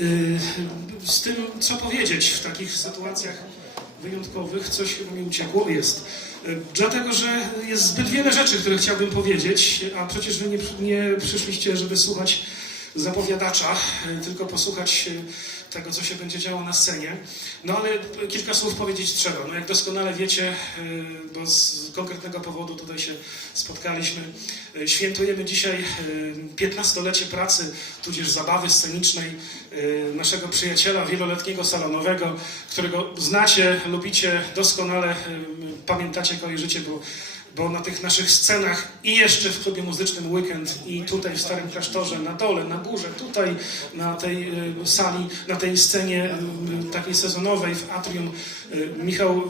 Y, Z tym, co powiedzieć w takich sytuacjach wyjątkowych, coś mi uciekło, jest. Y, Dlatego, że jest zbyt wiele rzeczy, które chciałbym powiedzieć, a przecież wy nie, nie przyszliście, żeby słuchać zapowiadacza, y, tylko posłuchać y, tego, co się będzie działo na scenie. No ale kilka słów powiedzieć trzeba. No jak doskonale wiecie, y, bo z konkretnego powodu tutaj się spotkaliśmy, świętujemy dzisiaj y, 15-lecie pracy, tudzież zabawy scenicznej naszego przyjaciela wieloletniego salonowego, którego znacie, lubicie doskonale, pamiętacie, kojarzycie, bo bo na tych naszych scenach i jeszcze w klubie muzycznym Weekend i tutaj w Starym Klasztorze, na dole, na górze, tutaj na tej y, sali, na tej scenie y, takiej sezonowej w Atrium, y, Michał,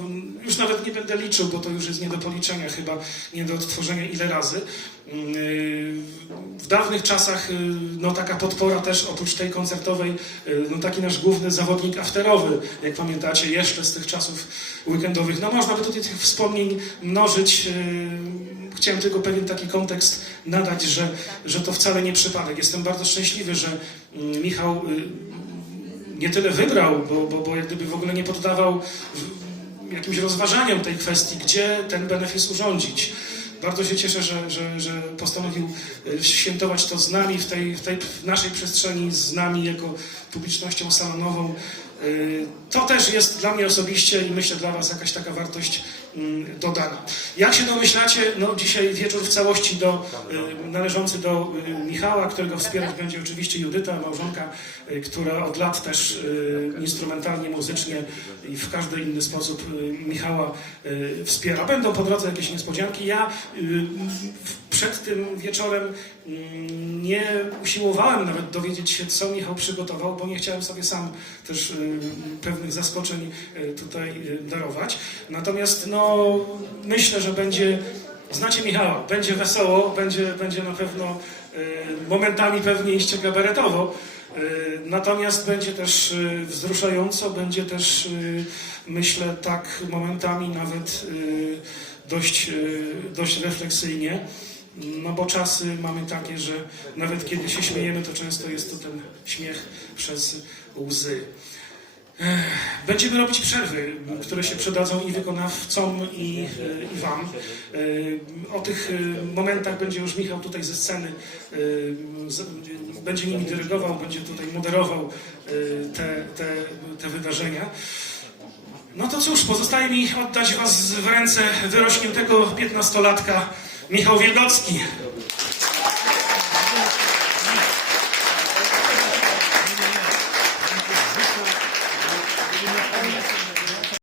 już nawet nie będę liczył, bo to już jest nie do policzenia chyba, nie do odtworzenia ile razy. W dawnych czasach no, taka podpora też oprócz tej koncertowej, no, taki nasz główny zawodnik afterowy, jak pamiętacie, jeszcze z tych czasów weekendowych. No można by tutaj tych wspomnień mnożyć. Chciałem tylko pewien taki kontekst nadać, że, że to wcale nie przypadek. Jestem bardzo szczęśliwy, że mm, Michał y, nie tyle wybrał, bo, bo, bo jak gdyby w ogóle nie poddawał jakimś rozważaniom tej kwestii, gdzie ten benefis urządzić. Bardzo się cieszę, że, że, że postanowił y, świętować to z nami w tej, w tej w naszej przestrzeni, z nami jako publicznością salonową. Y, To też jest dla mnie osobiście i myślę dla Was jakaś taka wartość mm, dodana. Jak się domyślacie, no dzisiaj wieczór w całości do, y, należący do y, Michała, którego wspierać będzie oczywiście Judyta, małżonka, która od lat też instrumentalnie, muzycznie i w każdy inny sposób Michała wspiera. Będą po drodze jakieś niespodzianki. Ja w- przed tym wieczorem mm, nie usiłowałem nawet dowiedzieć się, co Michał przygotował, bo nie chciałem sobie sam też y, pewnych zaskoczeń y, tutaj y, darować. Natomiast no, myślę, że będzie, znacie Michała, będzie wesoło, będzie, będzie na pewno momentami pewnie iście kabaretowo. Y, Natomiast będzie też wzruszająco, będzie też, myślę, tak momentami nawet dość, dość refleksyjnie. No bo czasy mamy takie, że nawet kiedy się śmiejemy, to często jest to ten śmiech przez łzy. Będziemy robić przerwy, które się przydadzą i wykonawcom, i, i Wam. E, O tych e, momentach będzie już Michał tutaj ze sceny, e, będzie nimi dyrygował, będzie tutaj moderował e, te, te, te wydarzenia. No to cóż, pozostaje mi oddać Was w ręce wyrośniętego piętnastolatka Michał Wielgocki.